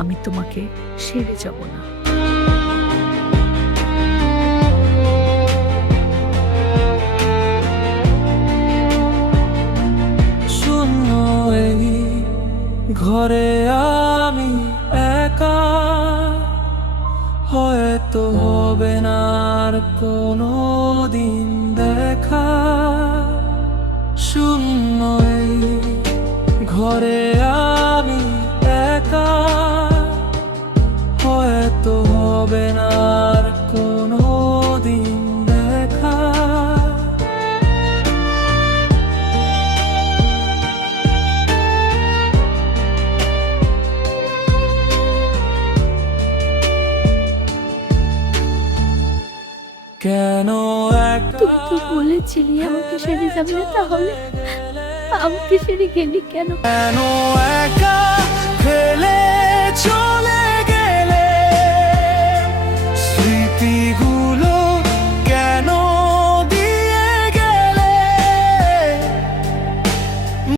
আমি তোমাকে ছেড়ে যাব না। শূন্য এই ঘরে আমি একা, হয়তো হবে না আর কোনো দিন দেখা। শূন্য এই ঘরে আমি একা, হয়তো হবে না আর কোনো দিন দেখা। কেন তুই তো বলেছিলি আমাকে ছেড়ে যাবি না, তাহলে আমাকে ছেড়ে গেলি কেন? কেন একা